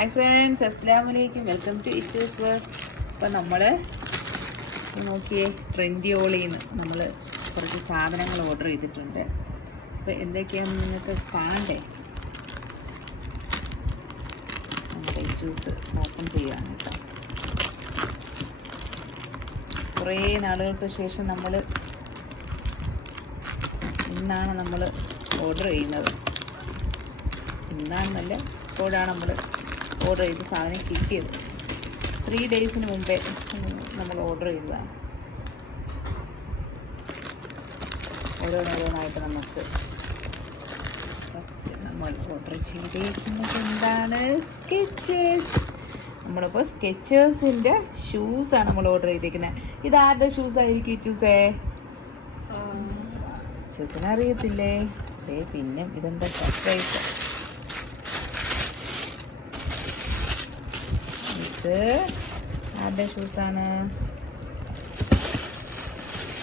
Hi friends, അസ്സലാമലൈക്കും. Welcome to Ichu's world. അപ്പോൾ നമ്മൾ നോക്കിയേ, ട്രെൻഡിയോളിൽ നിന്ന് നമ്മൾ കുറച്ച് സാധനങ്ങൾ ഓർഡർ ചെയ്തിട്ടുണ്ട്. അപ്പോൾ എന്തൊക്കെയാണെന്ന് നിങ്ങൾക്ക് കാണണ്ടേ? നമ്മുടെ ഇച്ചൂസ് ഓപ്പൺ ചെയ്യുകയാണ് കേട്ടോ. കുറേ നാളുകൾക്ക് ശേഷം ഇന്നാണ് നമ്മൾ ഓർഡർ ചെയ്യുന്നത്. ഇന്നാണെന്നല്ല, ഇപ്പോഴാണ് നമ്മൾ ഓർഡർ ചെയ്ത് സാധനം കിട്ടിയത്. 3 ഡേയ്സിന് മുമ്പേ നമ്മൾ ഓർഡർ ചെയ്തതാണ്. ഓരോന്നോരോന്നായിട്ട് നമുക്ക് ഫസ്റ്റ് നമ്മൾ ഓർഡർ ചെയ്തേക്കുന്നത് എന്താണ്? സ്കെച്ചേഴ്സ്. നമ്മളിപ്പോൾ സ്കെച്ചേഴ്സിൻ്റെ ഷൂസാണ് നമ്മൾ ഓർഡർ ചെയ്തേക്കുന്നത്. ഇതാരുടെ ഷൂസായിരിക്കും ഇച്ചൂസേ? ഇച്ചൂസിനെ അറിയത്തില്ലേ? പിന്നെ ഇതെന്താ സർപ്രൈസ്? ഇത് ആരുടെ ഷൂസാണ്?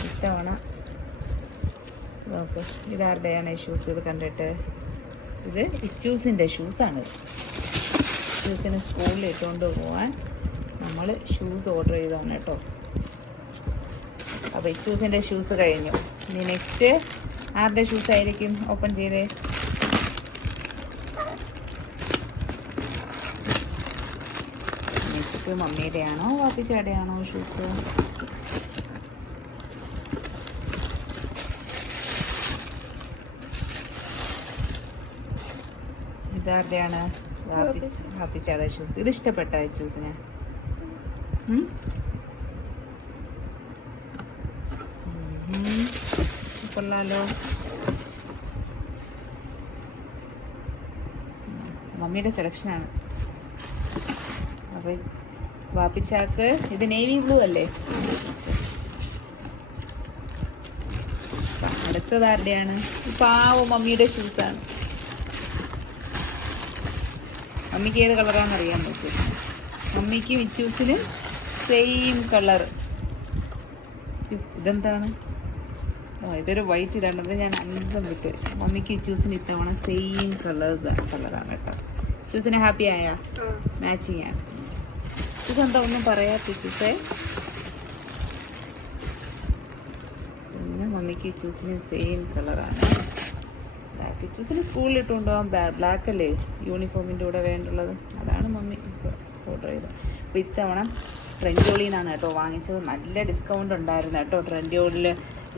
ഇഷ്ടമാണ്. ഓക്കെ, ഇതാരുടെയാണ് ഈ ഷൂസ്? ഇത് കണ്ടിട്ട് ഇത് ഇച്ചൂസിൻ്റെ ഷൂസാണ്. ഇച്ചൂസിന് സ്കൂളിൽ ഇട്ടുകൊണ്ട് പോകാൻ നമ്മൾ ഷൂസ് ഓർഡർ ചെയ്തതാണ് കേട്ടോ. അപ്പോൾ ഇച്ചൂസിൻ്റെ ഷൂസ് കഴിഞ്ഞു. ഇനി നെക്സ്റ്റ് ആരുടെ ഷൂസ് ആയിരിക്കും ഓപ്പൺ ചെയ്തേ? നെക്സ്റ്റ് മമ്മിയുടെ ആണോ വാപ്പിച്ചയുടെ ആണോ ഷൂസ്? ഇതാരുടെയാണ്? വാപ്പിച്ചയുടെ ഷൂസ്. ഇത് ഇഷ്ടപ്പെട്ട ഷൂസിന്? കൊള്ളാലോ. മമ്മിയുടെ സെലക്ഷനാണ്. അപ്പോൾ വാപ്പിച്ചാക്ക് ഇത് നേവി ബ്ലൂ അല്ലേ? അടുത്തത് ആരുടെയാണ്? പാവം മമ്മിയുടെ ഷൂസാണ്. മമ്മിക്ക് ഏത് കളറാണെന്ന് അറിയാൻ പറ്റും. മമ്മിക്കും ഇച്ചൂസിനും സെയിം കളർ. ഇതെന്താണ്? ഇതൊരു വൈറ്റ്. ഇതാണത് ഞാൻ അന്തം വിട്ട്. മമ്മിക്ക് ഇച്ചൂസിന് ഇത്തവണ സെയിം കളറാണ് കേട്ടോ. ഇച്ചൂസിന് ഹാപ്പി ആയാ? മാച്ചിങ് ആണ്. ഇതെന്താ ഒന്നും പറയാത്ത ഇച്ചൂസേ? പിന്നെ മമ്മിക്ക് ഇച്ചൂസിന് സെയിം കളറാണ്. ബ്ലാക്ക്. ഇച്ചൂസിന് സ്കൂളിൽ ഇട്ടുകൊണ്ട് പോകാൻ ബ്ലാക്ക് അല്ലേ യൂണിഫോമിൻ്റെ കൂടെ വേണ്ടുള്ളത്. അതാണ് മമ്മി ഓർഡർ ചെയ്തത്. അപ്പോൾ ഇത്തവണ ട്രെൻഡിയോളിൽ നിന്നാണ് കേട്ടോ വാങ്ങിച്ചത്. നല്ല ഡിസ്കൗണ്ട് ഉണ്ടായിരുന്നു കേട്ടോ ട്രെൻഡിയോളിൽ.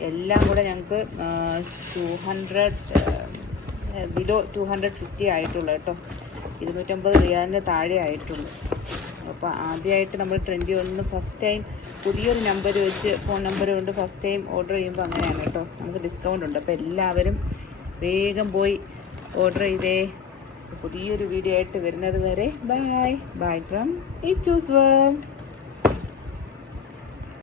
എല്ലാം കൂടെ ഞങ്ങൾക്ക് 200 ബിലോ 250 ആയിട്ടുള്ളൂ കേട്ടോ. 250 റിയാലിന് താഴെ ആയിട്ടുള്ളൂ. അപ്പോൾ ആദ്യമായിട്ട് നമ്മൾ ട്രെൻഡിയോളിൽ ഫസ്റ്റ് ടൈം പുതിയൊരു നമ്പർ വെച്ച് ഫോൺ നമ്പർ കൊണ്ട് ഫസ്റ്റ് ടൈം ഓർഡർ ചെയ്യുമ്പോൾ അങ്ങനെയാണ് കേട്ടോ, നമുക്ക് ഡിസ്കൗണ്ട് ഉണ്ട്. അപ്പോൾ എല്ലാവരും വേഗം പോയി ഓർഡർ ചെയ്തേ. പുതിയൊരു വീഡിയോ ആയിട്ട് വരുന്നത് വരെ ബൈ ഫ്രം ഇച്ചൂസ് വേൾഡ്.